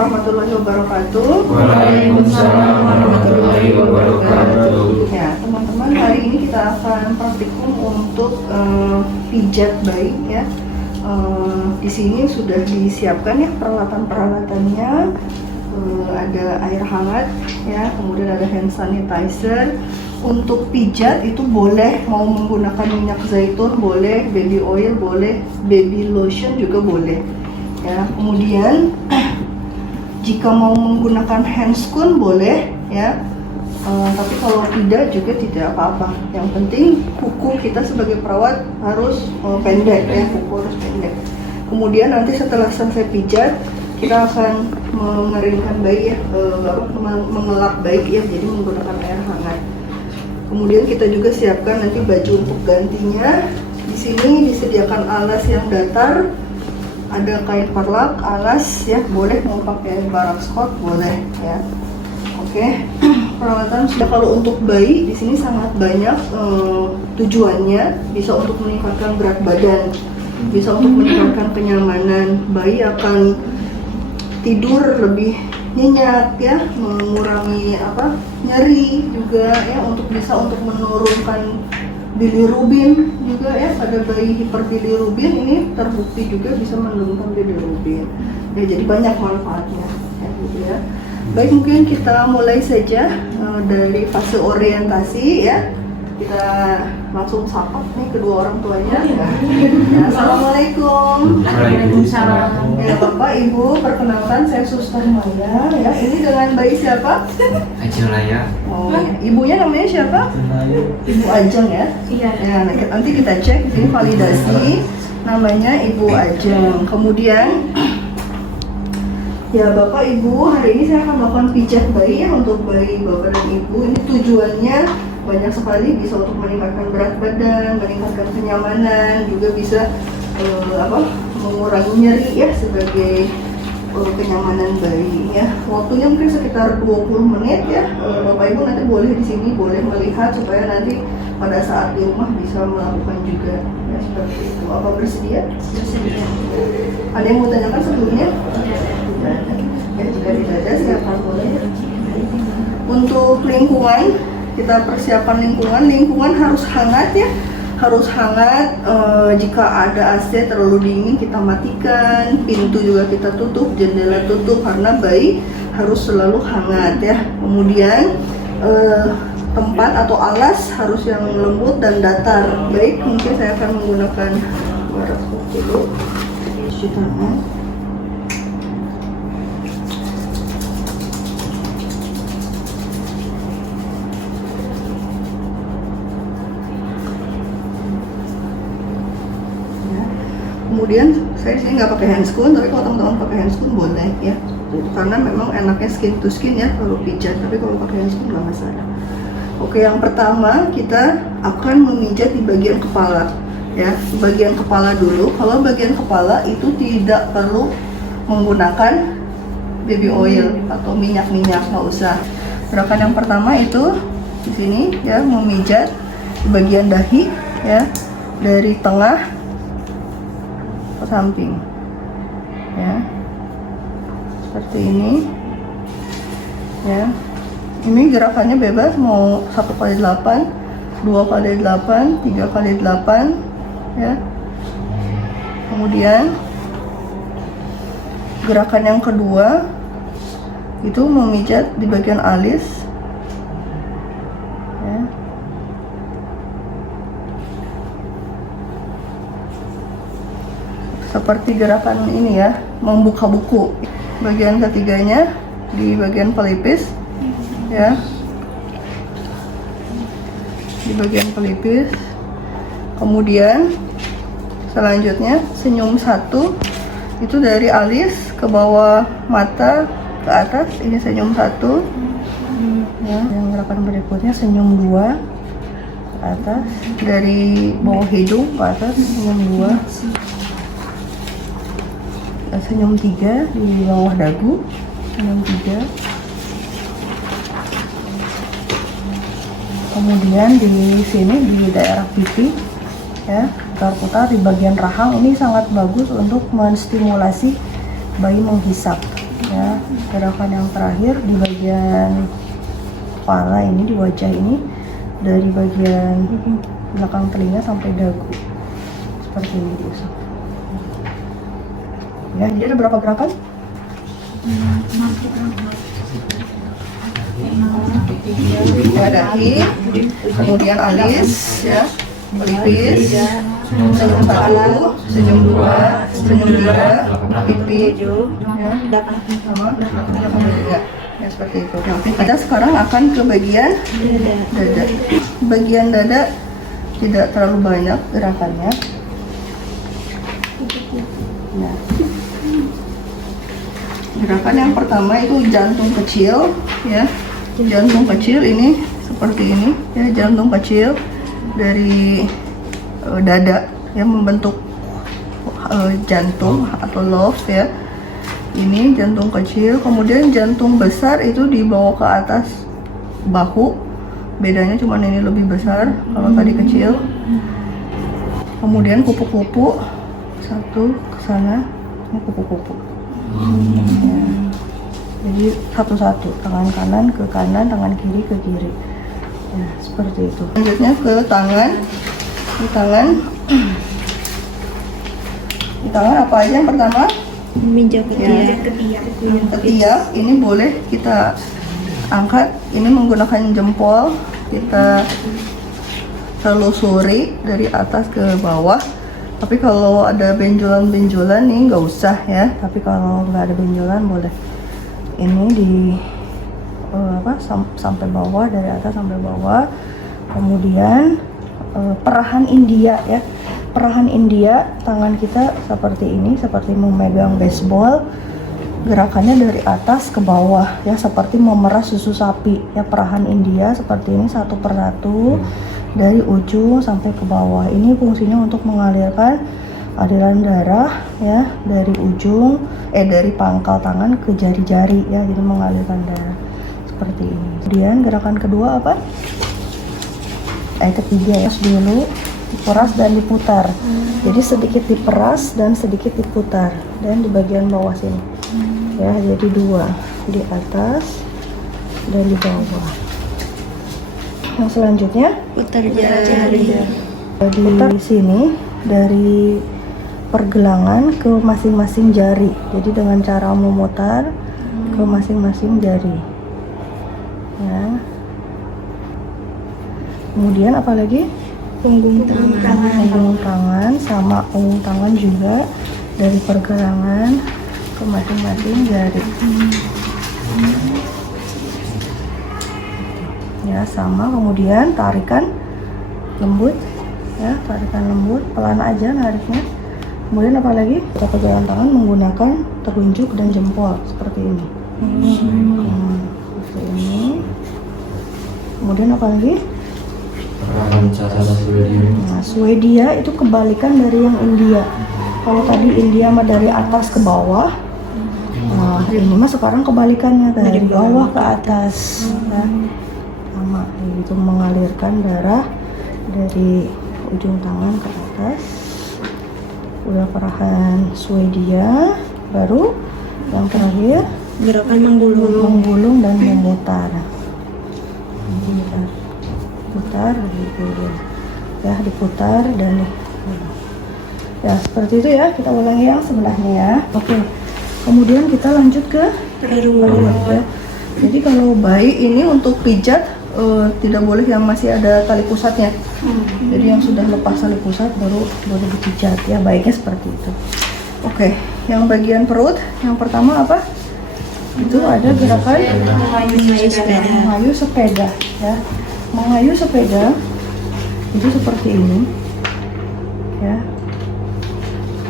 warahmatullahi wabarakatuh. Waalaikumsalam warahmatullahi wabarakatuh. Ya, teman-teman, hari ini kita akan praktikum untuk pijat bayi ya. Di sini sudah disiapkan ya peralatan-peralatannya. Ada air hangat ya, kemudian ada hand sanitizer. Untuk pijat itu boleh mau menggunakan minyak zaitun, boleh baby oil, boleh baby lotion juga boleh. Ya, kemudian jika mau menggunakan handscoon boleh ya, tapi kalau tidak juga tidak apa-apa. Yang penting kuku kita sebagai perawat harus pendek ya, kuku harus pendek. Kemudian nanti setelah selesai pijat kita akan mengeringkan bayi ya, mengelap bayi ya, jadi menggunakan air hangat. Kemudian kita juga siapkan nanti baju untuk gantinya. Di sini disediakan alas yang datar. Ada kain perlak, alas ya, boleh mau pakai barak skot boleh ya. Oke, peralatan sudah. Kalau untuk bayi di sini sangat banyak tujuannya, bisa untuk meningkatkan berat badan, bisa untuk meningkatkan kenyamanan. Bayi akan tidur lebih nyenyak ya, mengurangi nyeri juga ya, bisa untuk menurunkan bilirubin juga ya. Pada bayi hiperbilirubin ini terbukti juga bisa menurunkan bilirubin ya, jadi banyak manfaatnya ya, gitu ya. Baik, mungkin kita mulai saja dari fase orientasi ya. Kita langsung sapa nih kedua orang tuanya ya. Assalamualaikum. Waalaikumsalam. Ya, Bapak Ibu, perkenalkan saya Suster Maya ya. Ini dengan bayi siapa? Ajalaya. Oh, ibunya namanya siapa? Ibu Ajeng ya? Iya. Ya, nanti kita cek ini validasi namanya Ibu Ajeng. Kemudian ya Bapak Ibu, hari ini saya akan melakukan pijat bayi ya untuk bayi Bapak dan Ibu. Ini tujuannya banyak sekali, bisa untuk meningkatkan berat badan, meningkatkan kenyamanan, juga bisa mengurangi nyeri ya sebagai kenyamanan bayi ya. Waktunya mungkin sekitar 20 menit ya. Bapak Ibu nanti boleh di sini boleh melihat supaya nanti pada saat di rumah bisa melakukan juga ya, seperti itu. Apa bersedia? Bersedia. Ada yang mau tanyakan sebelumnya? Tidak ada. Ya, jika tidak ada silakan boleh. Untuk lingkungan, kita persiapan lingkungan harus hangat ya, harus hangat. Jika ada AC terlalu dingin kita matikan, pintu juga kita tutup, jendela tutup, karena bayi harus selalu hangat ya. Kemudian tempat atau alas harus yang lembut dan datar. Baik, mungkin saya akan menggunakan barak dulu, cuci tangan. Kemudian saya sih nggak pakai handscoon, tapi kalau teman-teman pakai handscoon boleh ya, karena memang enaknya skin to skin ya kalau pijat, tapi kalau pakai handscoon nggak masalah. Oke, yang pertama kita akan memijat di bagian kepala ya, bagian kepala dulu. Kalau bagian kepala itu tidak perlu menggunakan baby oil atau minyak-minyak, nggak usah. Gerakan yang pertama itu di sini ya, memijat di bagian dahi ya, dari tengah ke samping ya, seperti ini ya. Ini gerakannya bebas, mau 1x8, 2x8, 3x8 ya. Kemudian gerakan yang kedua itu memijat di bagian alis ya. Seperti gerakan ini ya, membuka buku. Bagian ketiganya di bagian pelipis ya, di bagian pelipis. Kemudian selanjutnya senyum satu, itu dari alis ke bawah mata ke atas, ini senyum satu ya. Yang gerakan berikutnya senyum dua ke atas, dari bawah hidung ke atas senyum dua. Senyum 3 di bawah dagu, senyum 3. Kemudian di sini di daerah pipi ya, putar-putar di bagian rahang. Ini sangat bagus untuk menstimulasi bayi menghisap Ya, gerakan yang terakhir di bagian kepala ini, di wajah ini, dari bagian belakang telinga sampai dagu. Seperti ini diusap. Ya, jadi ada berapa gerakan? Ya, dahi, kemudian alis, ya, pelipis, senyum satu, senyum dua, senyum tiga, pipi, ya, sama, ya, ya seperti itu. Kita sekarang akan ke bagian dada. Bagian dada tidak terlalu banyak gerakannya. Nah, gerakan yang pertama itu jantung kecil, ya. Jantung kecil ini seperti ini, ya, jantung kecil dari dada yang membentuk jantung atau love, ya. Ini jantung kecil, kemudian jantung besar itu dibawa ke atas bahu. Bedanya cuma ini lebih besar, kalau tadi kecil. Kemudian kupu-kupu satu ke sana, ini kupu-kupu. Ya. Jadi satu-satu, tangan kanan ke kanan, tangan kiri ke kiri. Ya, seperti itu. Selanjutnya ke tangan. Di tangan. Di tangan apa aja yang pertama? Meminjau ketiak. Ketiak ini boleh kita angkat. Ini menggunakan jempol. Kita telusuri dari atas ke bawah. Tapi kalau ada benjolan-benjolan nih nggak usah, ya. Tapi kalau nggak ada benjolan boleh. Ini di sampai bawah, dari atas sampai bawah. Kemudian perahan India, ya. Perahan India, tangan kita seperti ini, seperti memegang baseball. Gerakannya dari atas ke bawah, ya, seperti memeras susu sapi, ya. Perahan India seperti ini, satu persatu dari ujung sampai ke bawah. Ini fungsinya untuk mengalirkan aliran darah, ya, dari ujung dari pangkal tangan ke jari-jari, ya, jadi mengalirkan darah seperti ini. Kemudian gerakan kedua apa? Ketiga, ya, dulu diperas dan diputar. Jadi sedikit diperas dan sedikit diputar, dan di bagian bawah sini, ya, jadi dua, di atas dan di bawah. Yang selanjutnya Putar jari. di sini dari pergelangan ke masing-masing jari. Jadi dengan cara memutar ke masing-masing jari. Ya. Kemudian apalagi? Punggung tangan. Punggung tangan, sama punggung tangan juga dari pergelangan ke masing-masing jari. Ya, sama. Kemudian tarikan lembut, ya, tarikan lembut, pelan aja nariknya. Kemudian apa lagi? Kita pegangan tangan menggunakan telunjuk dan jempol seperti ini. Seperti ini. Kemudian apa lagi? Nah, Swedia itu kebalikan dari yang India. Kalau tadi India mah dari atas ke bawah. Nah, ini mah sekarang kebalikannya, dari bawah ke atas. Ya. Sama, itu mengalirkan darah dari ujung tangan ke atas. Udah perahan Swedia, baru yang terakhir Gerakan menggulung. dan memutar. Putar begitu dia, ya, diputar dan ya seperti itu, ya. Kita ulangi yang sebelahnya, ya. Oke, kemudian kita lanjut ke perut, ya. Jadi kalau bayi ini untuk pijat tidak boleh yang masih ada tali pusatnya. Jadi yang sudah lepas tali pusat baru boleh dipijat, ya, baiknya seperti itu. Oke, yang bagian perut yang pertama apa? Itu ada gerakan mengayuh sepeda, ya. Mengayuh sepeda itu seperti ini, ya.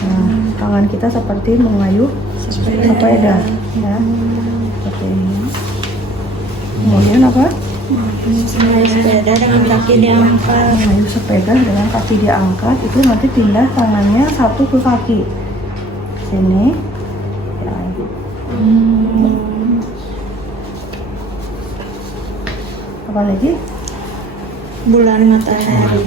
Nah, tangan kita seperti mengayuh sepeda, ya, seperti ini. Kemudian apa? Mengayuh sepeda dengan kaki diangkat. Mengayuh sepeda dengan kaki diangkat, itu nanti pindah tangannya satu ke kaki sini, ya. Apa lagi? Bulan matahari.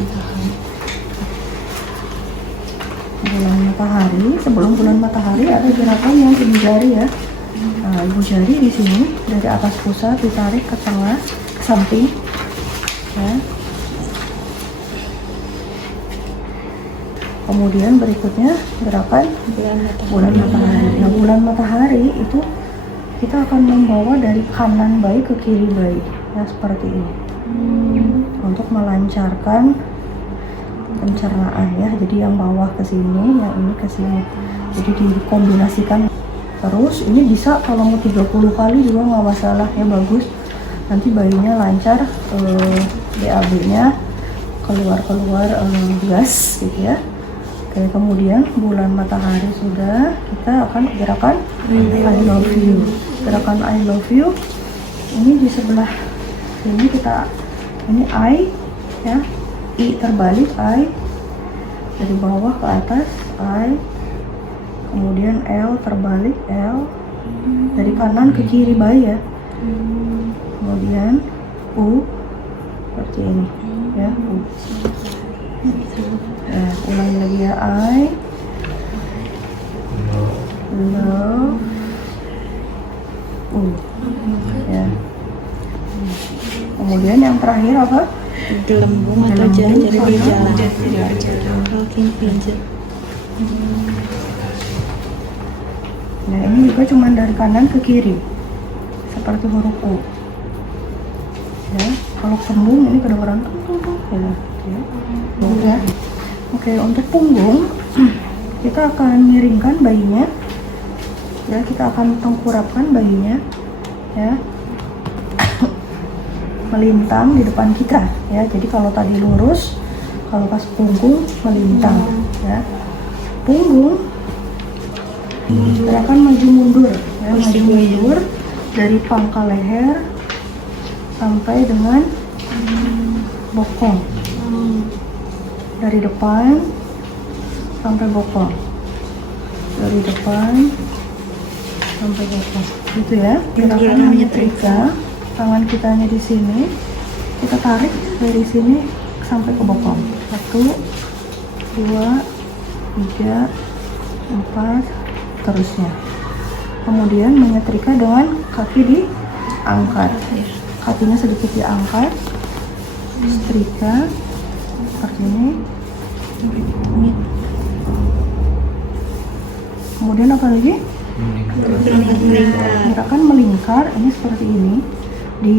Bulan matahari. Sebelum bulan matahari ada gerakan yang 7 jari, ya. Nah, ibu jari di sini dari atas pusat ditarik ke tengah, ke samping. Ya. Kemudian berikutnya gerakan bulan matahari. Nah, bulan matahari itu kita akan membawa dari kanan bayi ke kiri bayi, ya seperti ini. Untuk melancarkan pencernaan ya. Jadi yang bawah ke sini, yang ini ke sini. Jadi dikombinasikan. Terus ini bisa kalau mau 30 kali juga nggak masalah ya, bagus. Nanti bayinya lancar, BAB-nya keluar gas gitu ya. Oke, kemudian bulan matahari sudah, kita akan gerakan I love you. Gerakan I love you ini di sebelah sini kita, ini I ya, I terbalik, I dari bawah ke atas, I, kemudian L terbalik, L dari kanan ke kiri bayi ya, kemudian U seperti ini ya, U. Ya, ulangi lagi ya, I love ya. Kemudian yang terakhir apa? Gelembung atau jari-jari di jalan. Walking finger. Nah, ini juga cuma dari kanan ke kiri seperti huruf U ya. Kalau kembung ini kedengaran ya. Ya. Oke, untuk punggung kita akan miringkan bayinya ya, kita akan tengkurapkan bayinya ya, melintang di depan kita ya. Jadi kalau tadi lurus, kalau pas punggung melintang ya. Punggung gerakan maju mundur ya, maju mundur dari pangkal leher sampai dengan bokong, dari depan sampai bokong, dari depan sampai bokong gitu ya. Gerakan menyetrika, tangan kitanya di sini, kita tarik dari sini sampai ke bokong. 1, 2, 3, 4, terusnya. Kemudian menyetrika dengan kaki diangkat, kakinya sedikit diangkat, setrika seperti ini. Kemudian apa lagi? Gerakan melingkar, ini seperti ini, di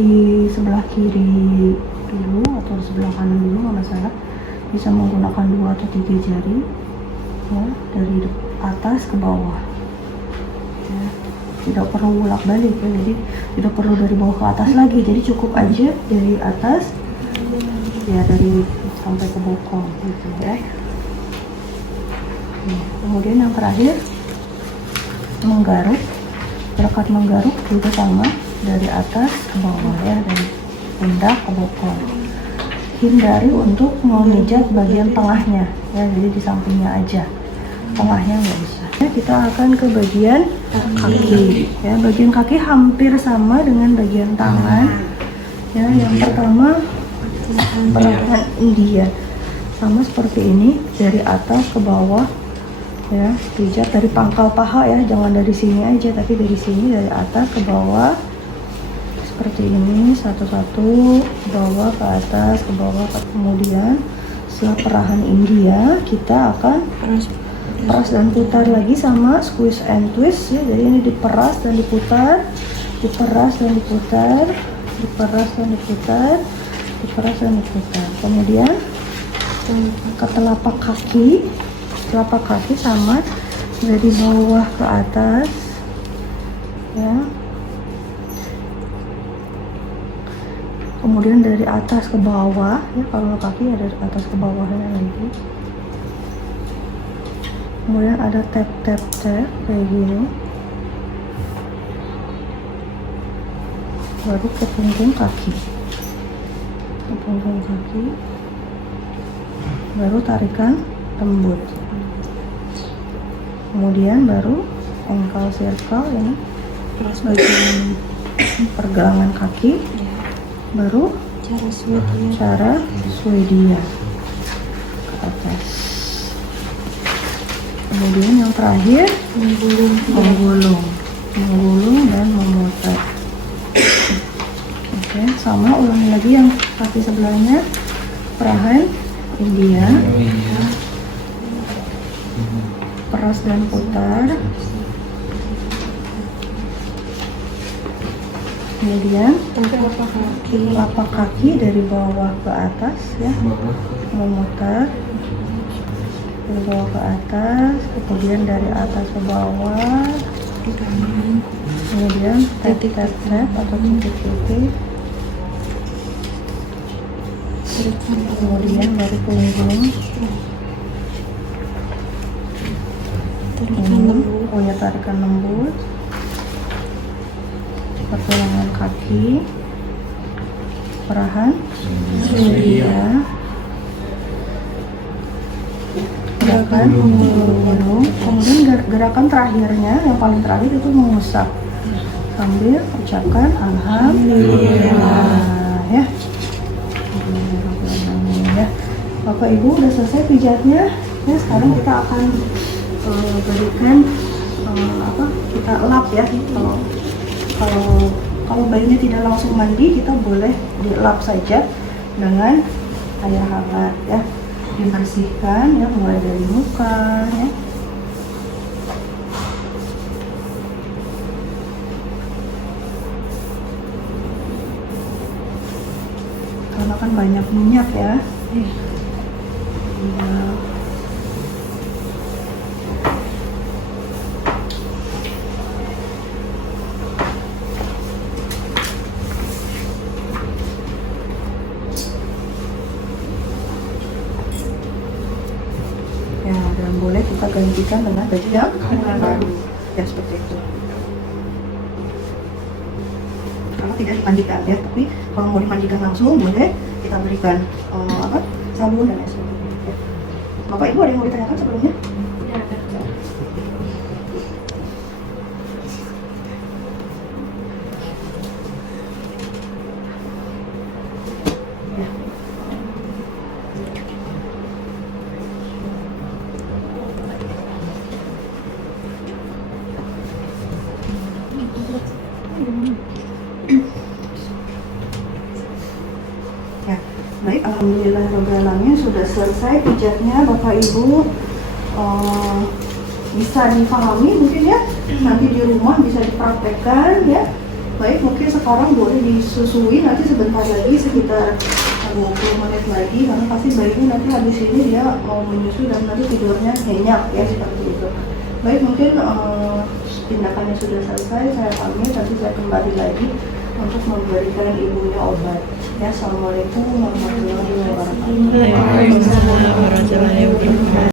sebelah kiri dulu atau di sebelah kanan dulu nggak masalah, bisa menggunakan 2 atau 3 jari ya, dari atas ke bawah ya. Tidak perlu bolak balik ya, jadi tidak perlu dari bawah ke atas lagi, jadi cukup aja dari atas ya, dari sampai ke bokong gitu ya. Kemudian yang terakhir menggaruk, gerakan menggaruk juga sama, dari atas ke bawah ya, dari pundak ke bokong. Hindari untuk memijat bagian tengahnya ya, jadi di sampingnya aja, tengahnya nggak bisa ya. Kita akan ke bagian kaki ya. Bagian kaki hampir sama dengan bagian tangan ya. Yang pertama gerakan India sama seperti ini, dari atas ke bawah ya, pijat dari pangkal paha ya, jangan dari sini aja tapi dari sini, dari atas ke bawah seperti ini, satu-satu, bawah ke atas, ke bawah ke. Kemudian setelah perahan India kita akan peras dan putar lagi sama squeeze and twist ya. Jadi ini diperas dan diputar, diperas dan diputar, diperas dan diputar, diperas dan diputar. Kemudian ke telapak kaki sama dari bawah ke atas ya. Kemudian dari atas ke bawah ya, kalau kaki ada dari atas ke bawahnya lagi. Kemudian ada tap kayak gini, baru ke punggung kaki, baru tarikan lembut. Kemudian baru ankle circle ini, bagian pergelangan kaki, baru cara Swedia ke atas. Kemudian yang terakhir menggulung menggulung dan memutar. Oke, sama ulangi lagi yang kaki sebelahnya. Perahan, India, Oh iya. peras dan putar. Kemudian telapak kaki dari bawah ke atas ya, Bawah. memutar dari bawah ke atas, kemudian dari atas ke bawah, kemudian tap atau titik-titik, kemudian dari punggung punya tarikan lembut, pergelangan kaki, perahan, India, gerakan menggulung, kemudian gerakan terakhirnya yang paling terakhir itu mengusap sambil ucapkan alhamdulillah ya. Ya, Bapak Ibu udah selesai pijatnya. Ya, sekarang kita akan berikan kita lap ya. Kalau bayinya tidak langsung mandi, kita boleh dilap saja dengan air hangat ya. Dibersihkan ya, mulai dari muka ya. Karena kan banyak minyak ya. Ya, dan boleh kita gantikan dengan baju yang baru ya, seperti itu. Kalau tidak dimandikan ya, tapi kalau mau dimandikan langsung boleh kita berikan sabun dan lain sebagainya ya. Bapak Ibu ada yang mau ditanyakan sebelumnya? Ya. Ya, baik, alhamdulillahirobbilalamin sudah selesai pijatnya Bapak Ibu. Bisa dipahami mungkin ya, nanti di rumah bisa dipraktekkan ya. Baik, mungkin sekarang boleh disusui nanti sebentar lagi sekitar 20 menit lagi, karena pasti bayinya nanti habis ini dia mau menyusui dan nanti tidurnya nyenyak ya, seperti itu. Baik, mungkin tindakannya sudah selesai, saya pamit, nanti saya kembali lagi untuk memberikan ibunya obat. Ya, assalamualaikum warahmatullahi wabarakatuh. Waalaikumsalam warahmatullahi wabarakatuh.